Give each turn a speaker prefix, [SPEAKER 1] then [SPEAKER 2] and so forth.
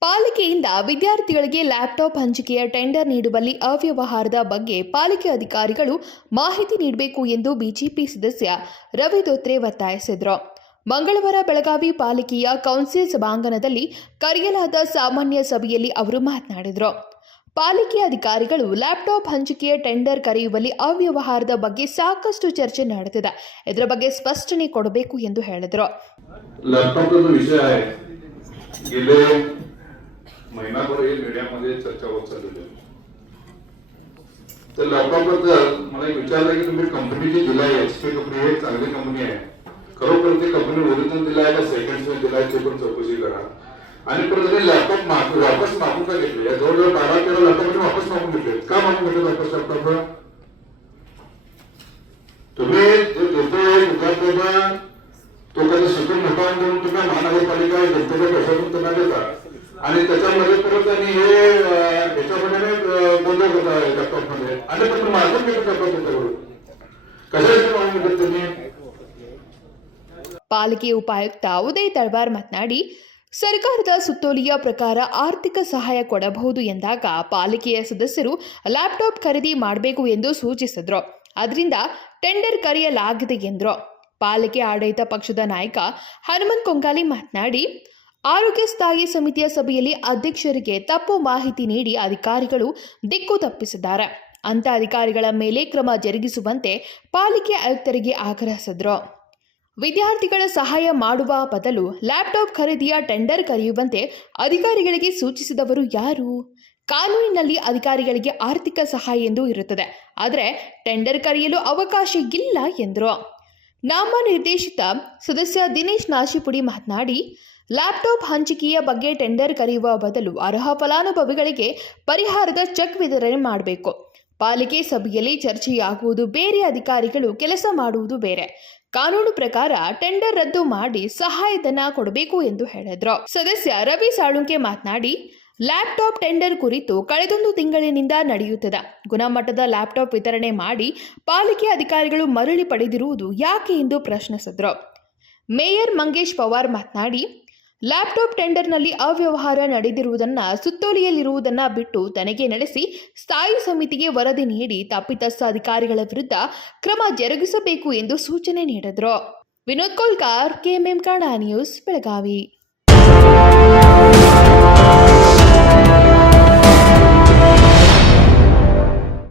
[SPEAKER 1] ಪಾಲಿಕೆಯಿಂದ ವಿದ್ಯಾರ್ಥಿಗಳಿಗೆ ಲ್ಯಾಪ್ಟಾಪ್ ಹಂಚಿಕೆಯ ಟೆಂಡರ್ ನೀಡುವಲ್ಲಿ ಅವ್ಯವಹಾರದ ಬಗ್ಗೆ ಪಾಲಿಕೆ ಅಧಿಕಾರಿಗಳು ಮಾಹಿತಿ ನೀಡಬೇಕು ಎಂದು ಬಿಜೆಪಿ ಸದಸ್ಯ ರವಿ ದೋತ್ರೆ ಒತ್ತಾಯಿಸಿದರು. ಮಂಗಳವಾರ ಬೆಳಗಾವಿ ಪಾಲಿಕೆಯ ಕೌನ್ಸಿಲ್ ಸಭಾಂಗಣದಲ್ಲಿ ಕರೆಯಲಾದ ಸಾಮಾನ್ಯ ಸಭೆಯಲ್ಲಿ ಅವರು ಮಾತನಾಡಿದರು. ಪಾಲಿಕೆ ಅಧಿಕಾರಿಗಳು ಲ್ಯಾಪ್ಟಾಪ್ ಹಂಚಿಕೆಯ ಟೆಂಡರ್ ಕರೆಯುವಲ್ಲಿ ಅವ್ಯವಹಾರದ ಬಗ್ಗೆ ಸಾಕಷ್ಟು ಚರ್ಚೆ ನಡೆದಿದೆ. ಇದರ ಬಗ್ಗೆ ಸ್ಪಷ್ಟನೆ ಕೊಡಬೇಕು ಎಂದು ಹೇಳಿದರು.
[SPEAKER 2] महिनाभर हे मीडियामध्ये चर्चा होत चाललेली आहे. तर लॅपटॉपबद्दल मला विचारलं की तुम्ही कंपनी जी दिलाय एचपी कंपनी ही चांगली कंपनी आहे. खरोखर ती कंपनी ओरिजिनल दिला आहे का सेकंडमध्ये दिलाय ते पण चौकशी करा. आणि परत त्यांनी लॅपटॉप मागून वापस मागून का घेतले? या जवळजवळ बारा तेरा लॅपटॉप त्यांनी वापस मागून घेतले का मागून घेतले वापस लॅपटॉप तुम्ही जो देतोय विद्यार्थ्यांना तो कधी सुटून मोठा म्हणून तुम्ही महानगरपालिका जनतेच्या पैशातून त्यांना देता. आणि त्याच्यामध्ये परत त्यांनी हे अं, याच्यामध्ये अं, गोंधळ करता लॅपटॉप मध्ये आणि पण मार्गच घेतो लॅपटॉप त्याच्याकडून कशासाठी मागून घेतात त्यांनी
[SPEAKER 1] ಪಾಲಿಕೆ ಉಪಾಯುಕ್ತ ಉದಯ್ ತಳವಾರ್ ಮಾತನಾಡಿ ಸರ್ಕಾರದ ಸುತ್ತೋಲೆಯ ಪ್ರಕಾರ ಆರ್ಥಿಕ ಸಹಾಯ ಕೊಡಬಹುದು ಎಂದಾಗ ಪಾಲಿಕೆಯ ಸದಸ್ಯರು ಲ್ಯಾಪ್ಟಾಪ್ ಖರೀದಿ ಮಾಡಬೇಕು ಎಂದು ಸೂಚಿಸಿದ್ರು ಅದರಿಂದ ಟೆಂಡರ್ ಕರೆಯಲಾಗಿದೆ ಎಂದರು ಪಾಲಿಕೆ ಆಡಳಿತ ಪಕ್ಷದ ನಾಯಕ ಹನುಮಂತ್ ಕೊಂಗಾಲಿ ಮಾತನಾಡಿ ಆರೋಗ್ಯ ಸ್ಥಾಯಿ ಸಮಿತಿಯ ಸಭೆಯಲ್ಲಿ ಅಧ್ಯಕ್ಷರಿಗೆ ತಪ್ಪು ಮಾಹಿತಿ ನೀಡಿ ಅಧಿಕಾರಿಗಳು ದಿಕ್ಕು ತಪ್ಪಿಸಿದ್ದಾರೆ. ಅಂತ ಅಧಿಕಾರಿಗಳ ಮೇಲೆ ಕ್ರಮ ಜರುಗಿಸುವಂತೆ ಪಾಲಿಕೆ ಆಯುಕ್ತರಿಗೆ ಆಗ್ರಹಿಸಿದ್ರು. ವಿದ್ಯಾರ್ಥಿಗಳ ಸಹಾಯ ಮಾಡುವ ಬದಲು ಲ್ಯಾಪ್ಟಾಪ್ ಖರೀದಿಯ ಟೆಂಡರ್ ಕರೆಯುವಂತೆ ಅಧಿಕಾರಿಗಳಿಗೆ ಸೂಚಿಸಿದವರು ಯಾರು? ಕಾನೂನಿನಲ್ಲಿ ಅಧಿಕಾರಿಗಳಿಗೆ ಆರ್ಥಿಕ ಸಹಾಯ ಎಂದು ಇರುತ್ತದೆ. ಆದರೆ ಟೆಂಡರ್ ಕರೆಯಲು ಅವಕಾಶ ಇಲ್ಲ ಎಂದರು. ನಾಮನಿರ್ದೇಶಿತ ಸದಸ್ಯ ದಿನೇಶ್ ನಾಶಿಪುಡಿ ಮಾತನಾಡಿ ಲ್ಯಾಪ್ಟಾಪ್ ಹಂಚಿಕೆಯ ಬಗ್ಗೆ ಟೆಂಡರ್ ಕರೆಯುವ ಬದಲು ಅರ್ಹ ಫಲಾನುಭವಿಗಳಿಗೆ ಪರಿಹಾರದ ಚೆಕ್ ವಿತರಣೆ ಮಾಡಬೇಕು. ಪಾಲಿಕೆ ಸಭೆಯಲ್ಲಿ ಚರ್ಚೆಯಾಗುವುದು ಬೇರೆ, ಅಧಿಕಾರಿಗಳು ಕೆಲಸ ಮಾಡುವುದು ಬೇರೆ. ಕಾನೂನು ಪ್ರಕಾರ ಟೆಂಡರ್ ರದ್ದು ಮಾಡಿ ಸಹಾಯಧನ ಕೊಡಬೇಕು ಎಂದು ಹೇಳಿದ್ರು. ಸದಸ್ಯ ರವಿ ಸಾಳುಂಕೆ ಮಾತನಾಡಿ, ಲ್ಯಾಪ್ಟಾಪ್ ಟೆಂಡರ್ ಕುರಿತು ಕಳೆದೊಂದು ತಿಂಗಳಿನಿಂದ ನಡೆಯುತ್ತದೆ. ಗುಣಮಟ್ಟದ ಲ್ಯಾಪ್ಟಾಪ್ ವಿತರಣೆ ಮಾಡಿ ಪಾಲಿಕೆ ಅಧಿಕಾರಿಗಳು ಮರಳಿ ಪಡೆದಿರುವುದು ಯಾಕೆ ಎಂದು ಪ್ರಶ್ನಿಸಿದ್ರು. ಮೇಯರ್ ಮಂಗೇಶ್ ಪವಾರ್ ಮಾತನಾಡಿ ಲ್ಯಾಪ್ಟಾಪ್ ಟೆಂಡರ್ನಲ್ಲಿ ಅವ್ಯವಹಾರ ನಡೆದಿರುವುದನ್ನು, ಸುತ್ತೋಲೆಯಲ್ಲಿರುವುದನ್ನು ಬಿಟ್ಟು ತನಿಖೆ ನಡೆಸಿ ಸ್ಥಾಯಿ ಸಮಿತಿಗೆ ವರದಿ ನೀಡಿ ತಪ್ಪಿತಸ್ಥ ಅಧಿಕಾರಿಗಳ ವಿರುದ್ಧ ಕ್ರಮ ಜರುಗಿಸಬೇಕು ಎಂದು ಸೂಚನೆ ನೀಡಿದರು. Vinod Kolkar, KMM Kannada news, Belagavi.